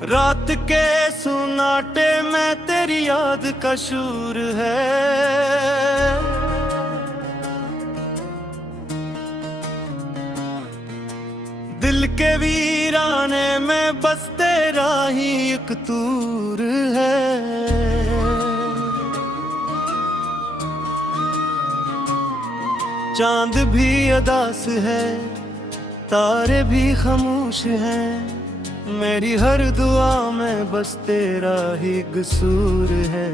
रात के सुनाटे में तेरी याद का शूर है। दिल के वीराने में बस तेरा ही एक तूर है। चांद भी अदास है, तारे भी खामोश हैं, मेरी हर दुआ में बस तेरा ही कसूर है।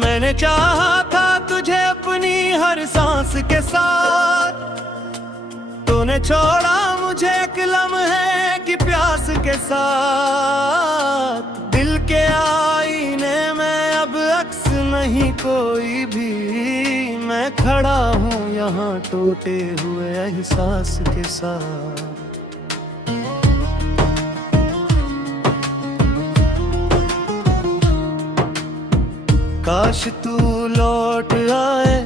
मैंने चाहा था तुझे अपनी हर सांस के साथ, तूने छोड़ा मुझे एक लम्हे की प्यास के साथ। दिल के आईने में अब अक्स नहीं कोई भी, मैं खड़ा हूँ यहाँ टूटे हुए एहसास के साथ। काश तू लौट आए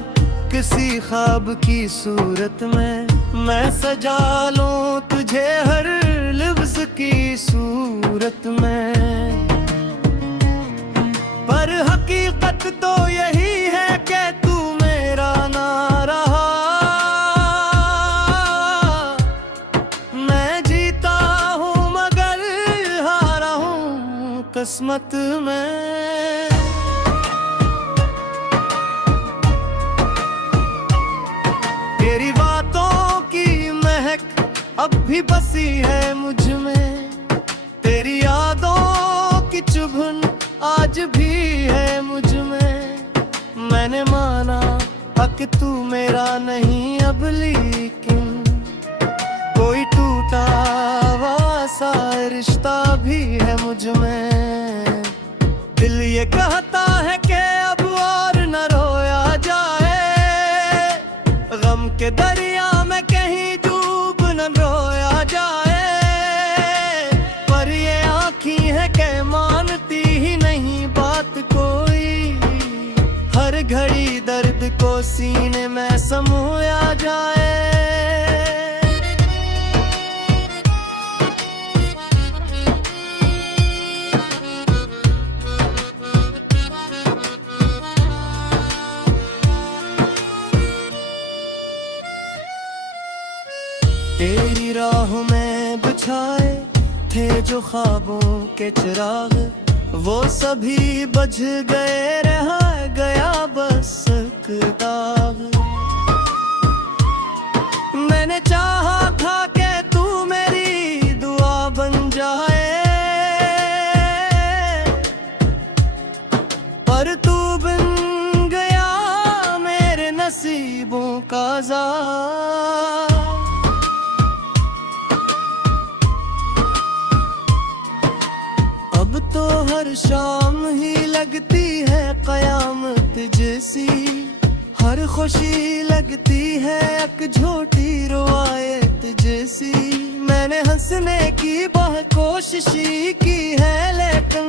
किसी ख्वाब की सूरत में, मैं सजा लूं तुझे हर लफ्ज़ की सूरत में। पर हकीकत तो यही है कि तू मेरा ना रहा। मैं जीता हूँ मगर हारा हूँ किस्मत में। तेरी बातों की महक अब भी बसी है मुझ में, तेरी यादों की चुभन आज भी है मुझ में। मैंने माना कि तू मेरा नहीं अब, लेकिन कोई टूटा हुआ सा रिश्ता भी है मुझ में। दिल ये कहता है कि अब और न रोया जाए, गम के दरिया में कहीं डूब न रोया जाए। पर ये आँखी है कि मानती ही नहीं बात कोई, हर घड़ी दर्द को सीने में समोया जाए। तेरी राह में बिछाए थे जो ख्वाबों के चिराग, वो सभी बुझ गए, रह गया बस एक दाग। मैंने चाहा था कि तू मेरी दुआ बन जाए, पर तू बन गया मेरे नसीबों का ज़ार। अब तो हर शाम ही लगती है कयामत जैसी, हर खुशी लगती है एक झूठी रवायत जैसी। मैंने हंसने की बहुत कोशिश की है, लेकिन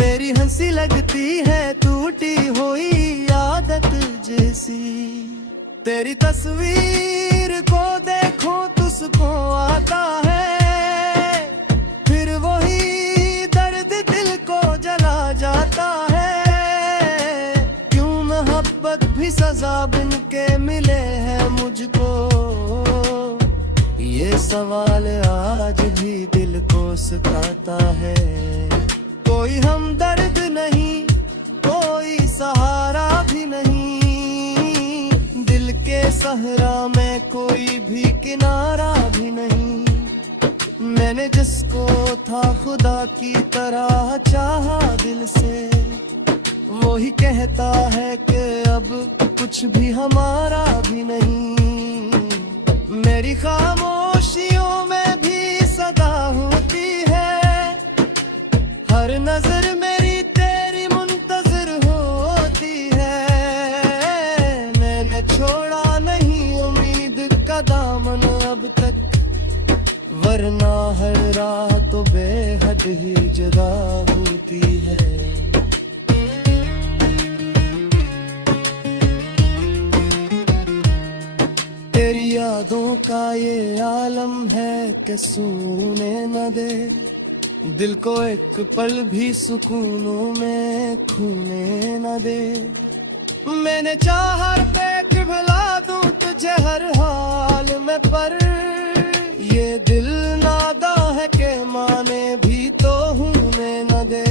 मेरी हंसी लगती है टूटी हुई आदत जैसी। तेरी तस्वीर को देखो तुझको आता है, फिर वही दर्द दिल को जला जाता है। क्यों मोहब्बत भी सजा बिन के मिले हैं मुझको, ये सवाल आज भी दिल को सताता है। कोई हमदर्द नहीं, कोई सहारा भी नहीं, दिल के सहरा में कोई भी किनारा भी नहीं। मैंने जिसको था खुदा की तरह चाहा दिल से, वो ही कहता है कि अब कुछ भी हमारा भी नहीं। मेरी खामोशियों में भी सदा होती है, हर नजर मेरी तेरी मुंतजर होती है। मैंने छोड़ा नहीं उम्मीद का दामन अब तक, वरना हर राह तो बेहद ही जुदा होती है। तेरी यादों ख्वाबों का ये आलम है कि सोने न दे दिल को एक पल भी सुकूनों में खोने न दे। मैंने चाहा देख भुला दूं तुझे हर हाल में, पर ये दिल नादा है के माने भी तो होने न दे।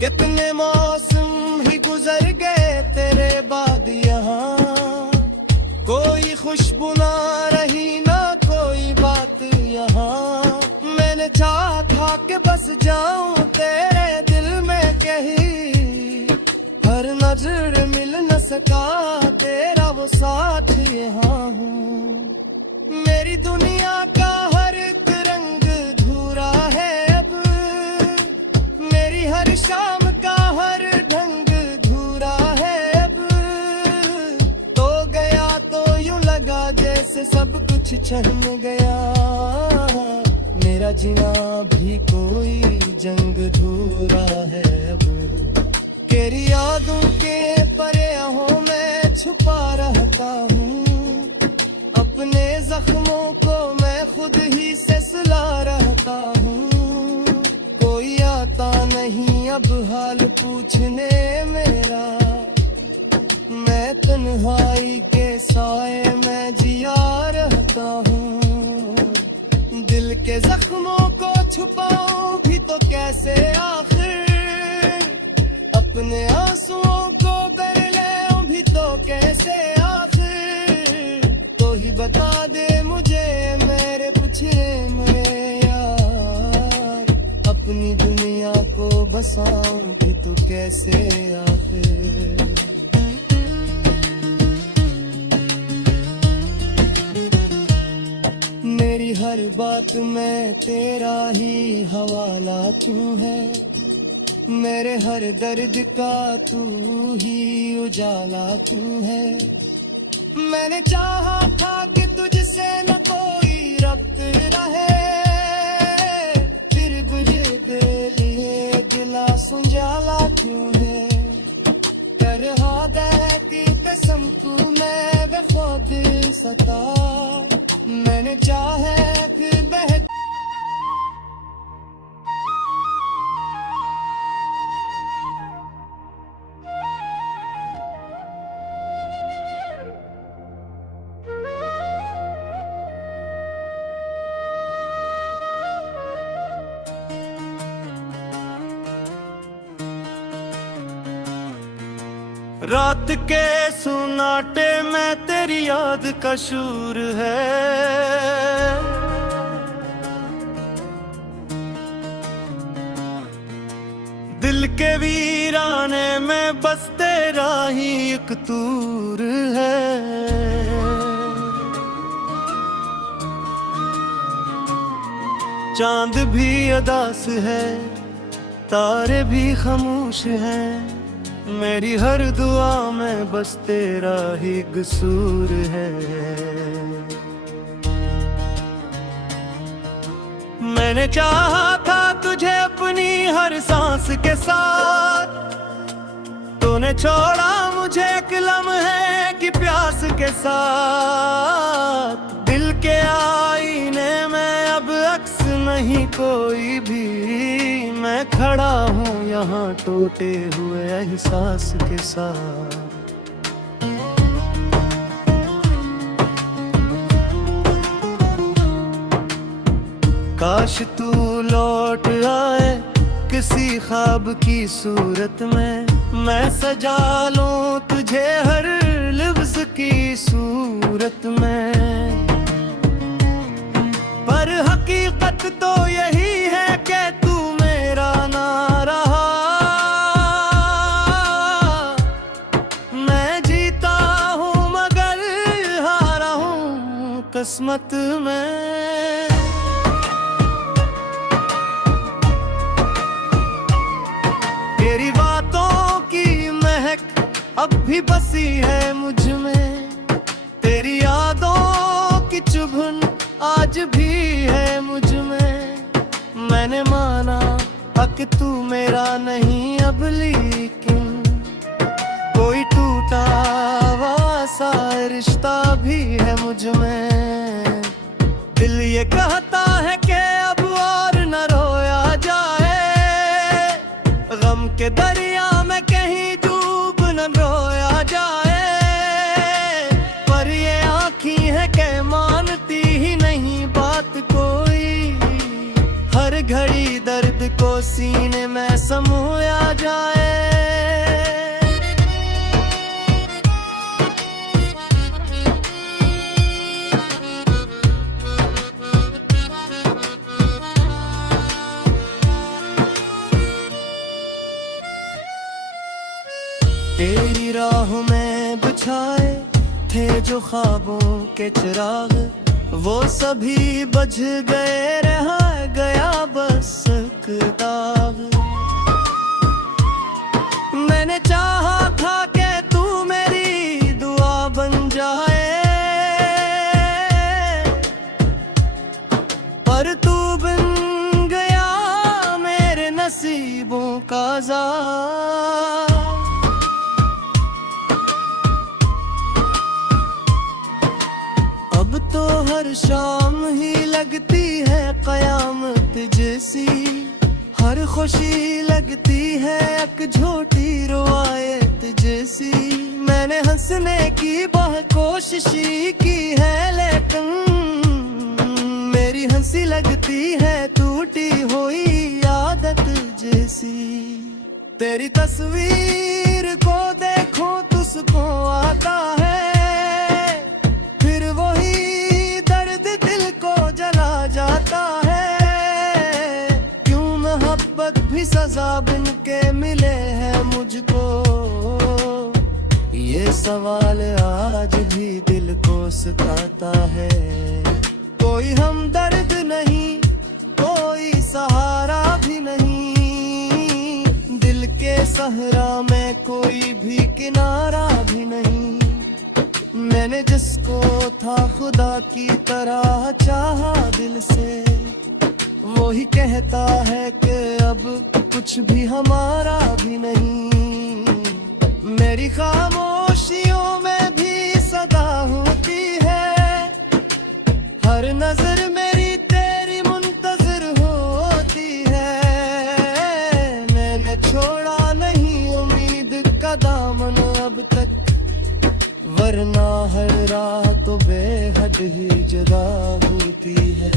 कितने मौसम ही गुजर गए तेरे बाद यहाँ, कोई खुशबू ना रही ना कोई बात यहाँ। मैंने चाहा था कि बस जाऊं तेरे दिल में कहीं, हर नजर मिल न सका तेरा वो साथ यहाँ हूँ। मेरी दुनिया का हर एक रंग धूरा है अब, मेरी हर शाम का हर ढंग धूरा है अब। तो गया तो यूं लगा जैसे सब कुछ छन गया, मेरा जीना भी कोई जंग धूरा है अब। तेरी यादों के परे हो मैं छुपा रहता हूँ, अपने जख्मों को मैं खुद ही से सुला रहता हूँ। कोई आता नहीं अब हाल पूछने मेरा, मैं तन्हाई के साए में जिया रहता हूँ। दिल के जख्मों को छुपाऊं भी तो कैसे आखिर, अपने आंसुओं को कर ले भी तो कैसे आखिर। तो ही बता दे मुझे मेरे पूछे मेरे यार, अपनी दुनिया को बसाऊं भी तो कैसे आखिर। मेरी हर बात में तेरा ही हवाला क्यों है, मेरे हर दर्द का तू ही उजाला क्यों है। मैंने चाहा था कि तुझसे न कोई रब्त रहे, फिर बुझे दे लिए दिला सुंजाला क्यों है। तरहा दे की कसम तू मैं वे खुद सता, मैंने चाहे फिर बह रात के सुनाटे में तेरी याद का शूर है। दिल के वीराने में बस तेरा ही एक तूर है। चांद भी अदास है, तारे भी खामोश हैं, मेरी हर दुआ में बस तेरा ही कसूर है। मैंने चाहा था तुझे अपनी हर सांस के साथ, तूने छोड़ा मुझे एक लम्हे की प्यास के साथ। दिल के आईने में अब अक्स नहीं कोई भी, मैं खड़ा हूँ यहाँ टूटे हुए एहसास के साथ। काश तू लौट आए किसी ख्वाब की सूरत में, मैं सजा लूं तुझे हर लफ्ज़ की सूरत में। पर हकीकत तो यही है कि तू मेरा ना रहा, मैं जीता हूँ मगर हारा हूँ किस्मत में। तेरी बातों की महक अब भी बसी है मुझ में, तेरी यादों की चुभन आज भी है मुझ में। मैंने माना कि तू मेरा नहीं अब, लेकिन कोई टूटा हुआ ऐसा रिश्ता भी है मुझ में। दिल ये कहता है कि अब और न रोया जाए, गम के दरिया में कहीं डूब न रोया जाए। पर ये आँखी है कि मानती ही नहीं बात कोई, हर घड़ी दर्द को सीने में समोया जाए। तेरी राह में बिछाए थे जो ख्वाबों के चिराग, वो सभी बुझ गए, रह गया बस एक दाग। मैंने चाहा था कि तू मेरी दुआ बन जाए, पर तू बन गया मेरे नसीबों का ज़ार। अब तो हर शाम ही लगती है कयामत जैसी, हर खुशी लगती है एक झूठी रवायत जैसी। मैंने हंसने की बहुत कोशिश की है, लेकिन मेरी हंसी लगती है टूटी हुई आदत जैसी। तेरी तस्वीर को देखो तो सुकून आता है, जाता है। क्यों मोहब्बत भी सजा बिन के मिले है मुझको, ये सवाल आज भी दिल को सताता है। कोई हमदर्द नहीं, कोई सहारा भी नहीं, दिल के सहरा में कोई भी किनारा भी नहीं। मैंने जिसको था खुदा की तरह चाहा दिल से, वो ही कहता है कि अब कुछ भी हमारा भी नहीं। मेरी खामोशियों में भी सदा होती है, हर नजर मेरी तेरी मुंतजर होती है। मैंने छोड़ा नहीं उम्मीद का दामन अब तक, वरना हर रात तो बेहद ही जुदा होती है।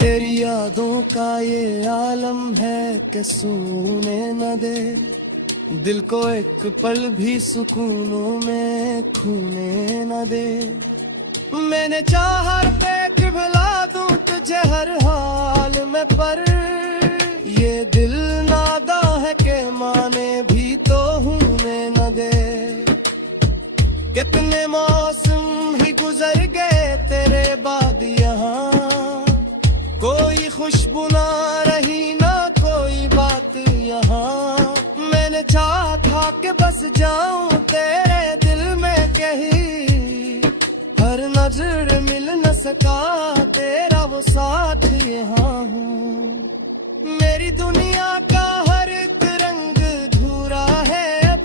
तेरी यादों का ये आलम है कि सोने न दे, दिल को एक पल भी सुकूनों में खोने न दे। मैंने चाहा फेंक भुला दूं तुझे हर हाल में, पर ये दिल नादा है के माने भी तो होने न दे। कितने मौसम ही गुजर गए तेरे बाद यहाँ, कोई खुशबू ना रही ना कोई बात यहाँ। मैंने चाहा था कि बस जाऊं तेरे दिल में कहीं, हर नजर मिल न सका तेरा वो साथ यहाँ हूँ। मेरी दुनिया का हर एक रंग धूरा है अब,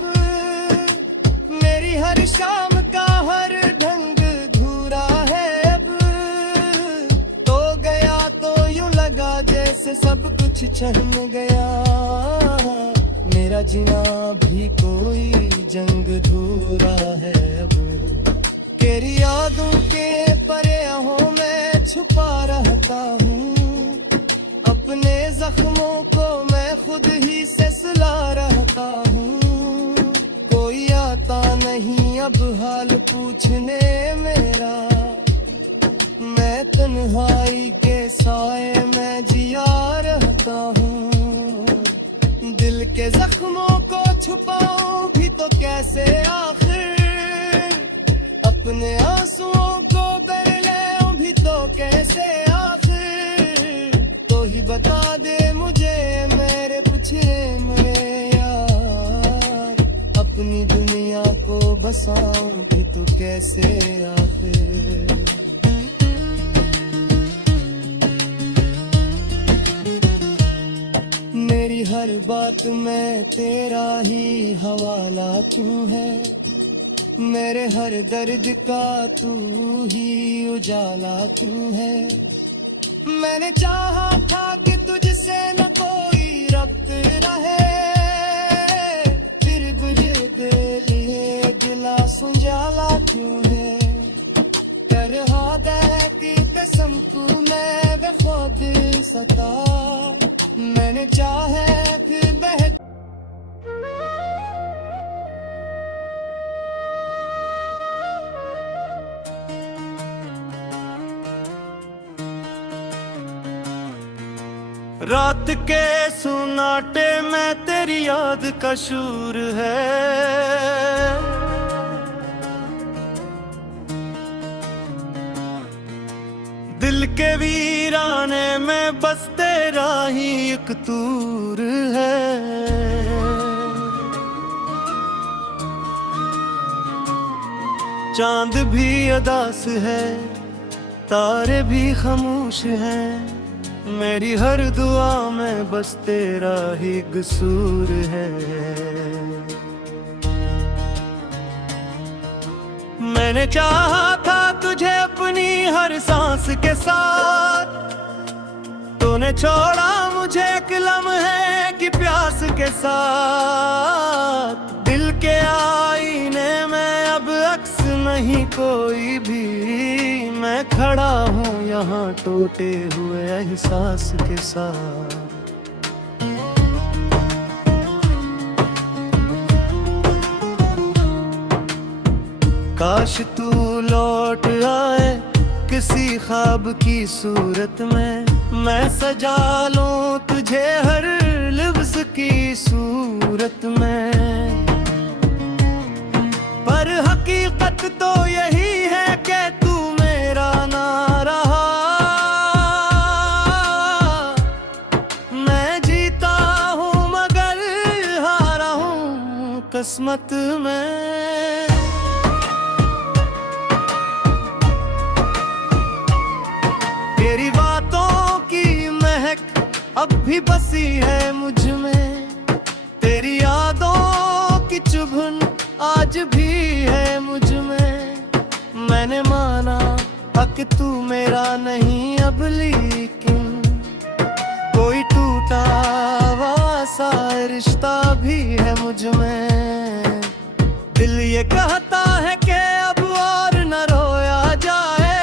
मेरी हर शाम का हर ढंग धूरा है अब। तो गया तो यूं लगा जैसे सब कुछ छन गया, मेरा जीना भी कोई जंग धूरा है अब। तेरी यादों के परे हो मैं छुपा रहता हूँ, अपने जख्मों को मैं खुद ही से सुला रहता हूँ। कोई आता नहीं अब हाल पूछने मेरा, मैं तन्हाई के साए में जिया रहता हूँ। दिल के जख्मों को छुपाऊं भी तो कैसे आखिर, अपने आंसुओं को कर ले भी तो कैसे आखिर। तो ही बता दे मुझे मेरे पिछले मेरे यार, अपनी दुनिया को बसाऊं भी तो कैसे आखिर। मेरी हर बात में तेरा ही हवाला क्यों है, मेरे हर दर्द का तू ही उजाला क्यों है। मैंने चाहा था कि तुझसे न कोई रब्त रहे, फिर बुझे दे लिए दिला सुझाला क्यों है। तरह दे की कसम तू मैं वे खुद सता, मैंने चाहे फिर बह रात के सुनाटे में तेरी याद का शूर है। दिल के वीराने में बस तेरा ही एक तूर है। चांद भी अदास है, तारे भी खामोश हैं, मेरी हर दुआ में बस तेरा ही कसूर है। मैंने चाहा था तुझे अपनी हर सांस के साथ, तूने छोड़ा मुझे एक लम्हे की प्यास के साथ। दिल के आईने में अब अक्स नहीं कोई भी, मैं खड़ा हूँ यहाँ टूटे हुए एहसास के साथ। काश तू लौट आए किसी ख्वाब की सूरत में, मैं सजा लूं तुझे हर लफ्ज़ की सूरत में। पर हकीकत तो यही है कि तू मेरा ना रहा, मैं जीता हूँ मगर हारा हूँ किस्मत में। तेरी बातों की महक अब भी बसी है मुझ में, तेरी यादों की चुभन आज भी है मुझ में। मैंने माना कि तू मेरा नहीं अब, लेकिन कोई टूटा हुआ सा रिश्ता भी है मुझ में। दिल ये कहता है कि अब और न रोया जाए,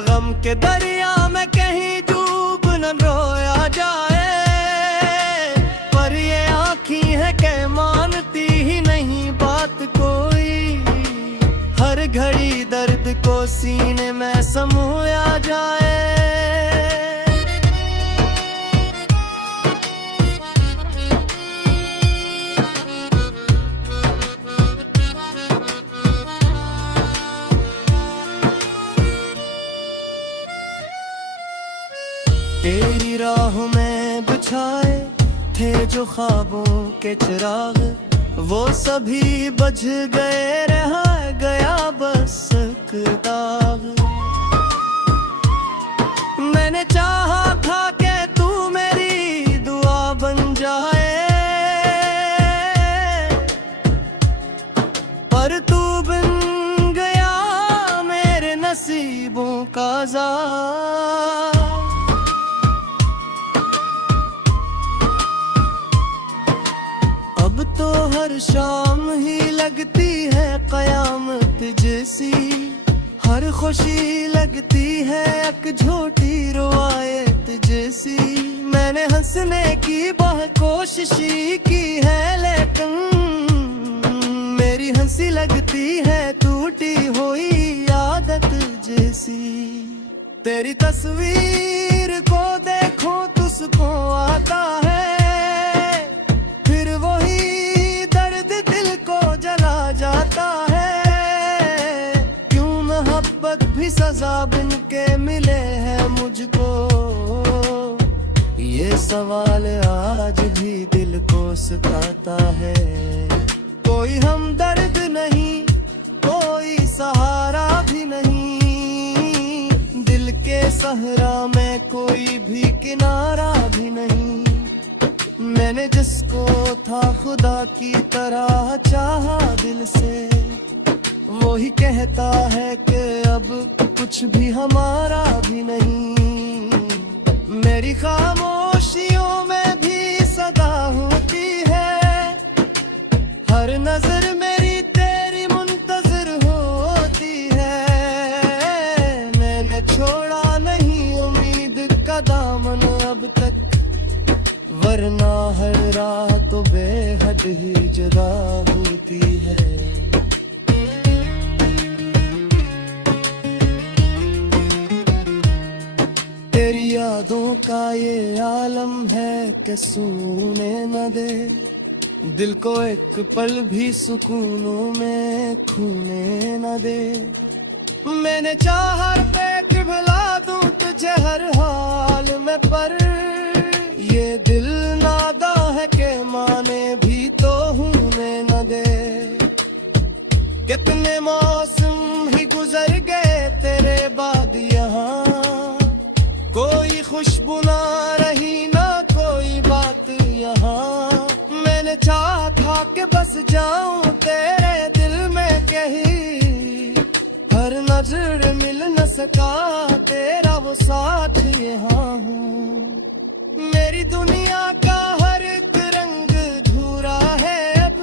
गम के दरिया में कहीं डूब न रोया जाए। पर ये आँखी है कि मानती ही नहीं बात कोई, हर घड़ी दर्द को सीने में समोया जाए। तेरी राह में बिछाए थे जो ख्वाबों के चिराग, वो सभी बुझ गए, रह गया बस एक दाग। मैंने चाहा था कि तू मेरी दुआ बन जाए, पर तू बन गया मेरे नसीबों का ज़ार। अब तो हर शाम ही लगती है कयामत जैसी, हर खुशी लगती है एक झूठी रवायत जैसी। मैंने हंसने की बहुत कोशिश की है, लेकिन मेरी हंसी लगती है टूटी हुई आदत जैसी। तेरी तस्वीर को देखो तो सुकून आता है, फिर वही दर्द दिल को जला जाता है। क्यों मोहब्बत भी सजा बिन के मिले है मुझको, ये सवाल आज भी दिल को सताता है। कोई हमदर्द नहीं, कोई सहारा भी नहीं, दिल के सहरा में कोई भी किनारा भी नहीं। मैंने जिसको था खुदा की तरह चाहा दिल से, वो ही कहता है कि अब कुछ भी हमारा भी नहीं। मेरी खामोशियों में भी सदा होती है, हर नजर मेरी तेरी मुंतजर होती है। मैंने छोड़ा नहीं उम्मीद का दामन अब तक, वरना हर राह तो बेहद ही जुदा होती है। तेरी यादों का ये आलम है कि सूने न दे, दिल को एक पल भी सुकूनों में खोने न दे। मैंने चाहा पे भुला दूं तुझे हर हाल में, पर ये दिल नादा है के माने भी तो होने न दे। कितने मौसम ही गुजर गए तेरे बाद यहाँ, कोई खुशबू ना रही ना कोई बात यहाँ। मैंने चाहा था कि बस जाऊं तेरे दिल में कहीं, हर नजर मिल न सका तेरा वो साथ यहाँ हूँ। मेरी दुनिया का हर एक रंग धूरा है अब,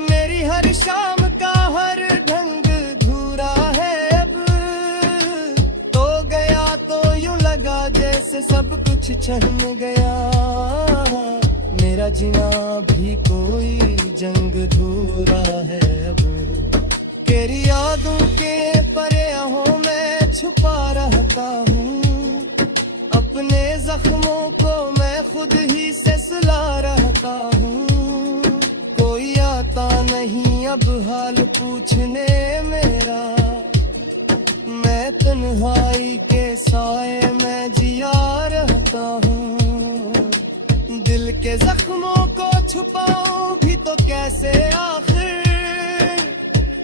मेरी हर शाम का हर ढंग धूरा है अब। तो गया तो यूं लगा जैसे सब कुछ छन गया, मेरा जीना भी कोई जंग धूरा है अब। तेरी यादों के परेहों में छुपा रहता हूँ, अपने जख्मों को मैं खुद ही से सुला रहता हूँ। कोई आता नहीं अब हाल पूछने मेरा, मैं तन्हाई के साए में जिया रहता हूँ। दिल के जख्मों को छुपाऊं भी तो कैसे आखिर,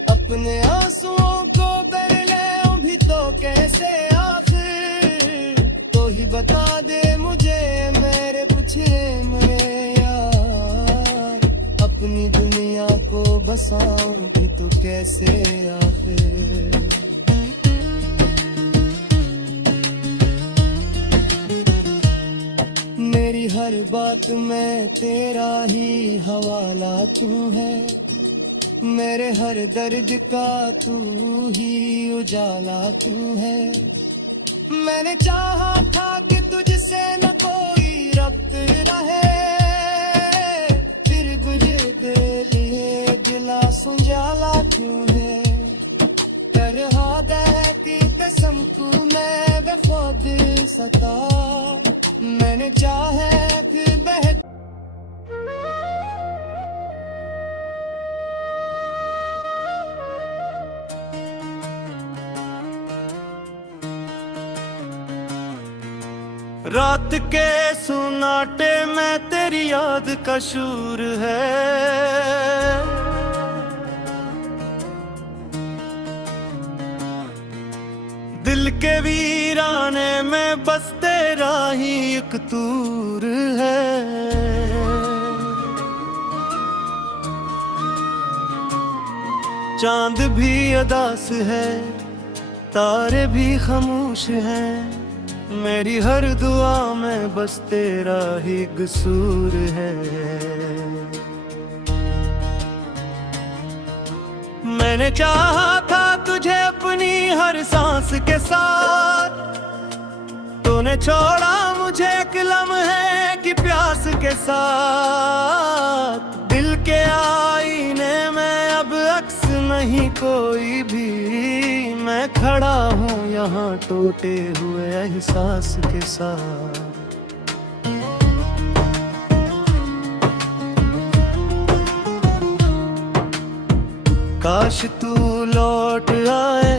अपने आंसुओं को कर ले भी तो कैसे आखिर। तो ही बता दे मुझे मेरे पिछड़े मेरे यार, अपनी दुनिया को बसाऊं भी तो कैसे आखिर। मेरी हर बात में तेरा ही हवाला क्यों है, मेरे हर दर्द का तू ही उजाला क्यों है। मैंने चाहा था कि तुझसे न कोई रब्त रहे, फिर बुझे दे लिए दिला सुझाला क्यों है। तरह दे की कसम तू मैं वे खुद सता, मैंने चाहे कि बह रात के सुनाटे में तेरी याद का शूर है। दिल के वीराने में बस तेरा ही एक तूर है। चांद भी अदास है, तारे भी खामोश हैं, मेरी हर दुआ में बस तेरा ही कसूर है। मैंने चाहा था तुझे अपनी हर सांस के साथ, तूने छोड़ा मुझे एक लम्हे की प्यास के साथ। दिल के आईने में अब अक्स नहीं कोई भी, मैं खड़ा हूँ यहाँ टूटे हुए एहसास के साथ। काश तू लौट आए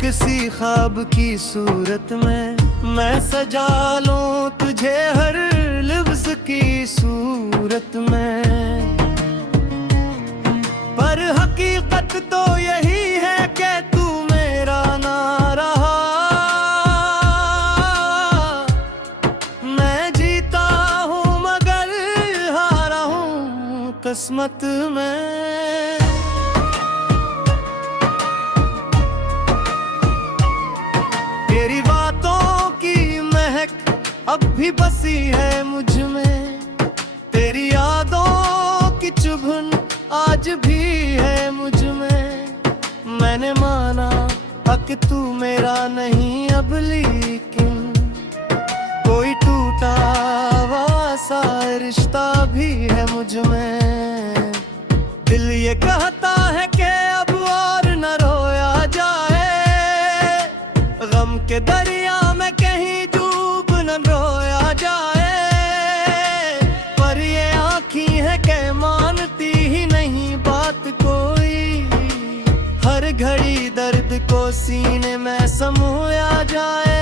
किसी ख्वाब की सूरत में, मैं सजा लूं तुझे हर लफ्ज़ की सूरत में। पर हकीकत तो यही है कि तू मेरा ना रहा। मैं जीता हूँ मगर किस्मत में। तेरी बातों की महक अब भी बसी है मुझ में, तेरी यादों की चुभन आज भी है मुझ में। मैंने माना कि तू मेरा नहीं अब, लेकिन कोई टूटा हुआ सा रिश्ता भी है मुझ में। दिल ये कहता है कि अब और न रोया जाए, गम के दरिया में कहीं डूब न रोया जाए। पर ये आँखी है कि मानती ही नहीं बात कोई, हर घड़ी दर्द को सीने में समोया जाए।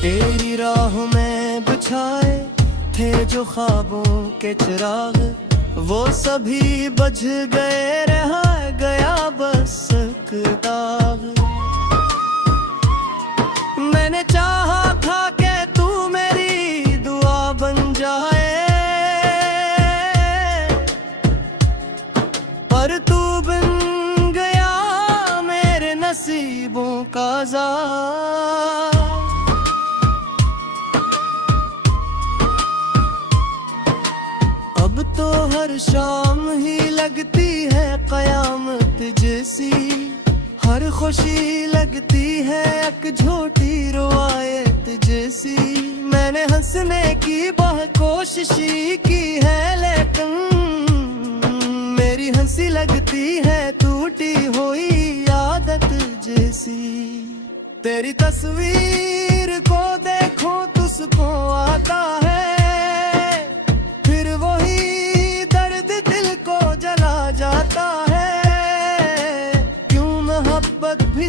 तेरी राहों में बिछाए थे जो ख्वाबों के चिराग, वो सभी बुझ गए, रह गया बस एक दाग। मैंने चाहा था कि तू मेरी दुआ बन जाए, पर तू बन गया मेरे नसीबों का ज़ार। अब तो हर शाम ही लगती है कयामत जैसी, हर खुशी लगती है एक झूठी रवायत जैसी। मैंने हंसने की बहुत कोशिश की है, लेकिन मेरी हंसी लगती है टूटी हुई आदत जैसी। तेरी तस्वीर को देखो तो सुकून आता है,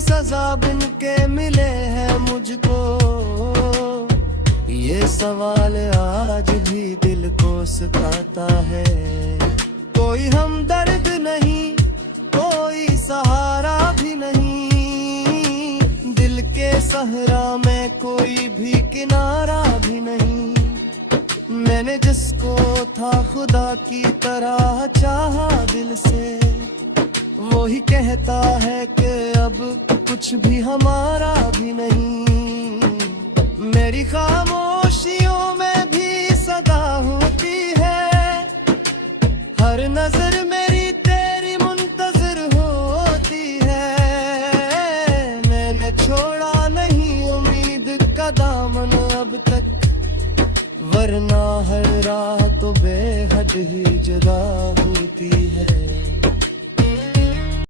सजा बिन के मिले हैं मुझको। ये सवाल आज भी दिल को सताता है। कोई हमदर्द नहीं, कोई सहारा भी नहीं, दिल के सहरा में कोई भी किनारा भी नहीं। मैंने जिसको था खुदा की तरह चाहा दिल से, वो ही कहता है कि अब कुछ भी हमारा भी नहीं। मेरी खामोशियों में भी सदा होती है, हर नजर मेरी तेरी मुंतजर होती है। मैंने छोड़ा नहीं उम्मीद का दामन अब तक, वरना हर रात तो बेहद ही जुदा होती है।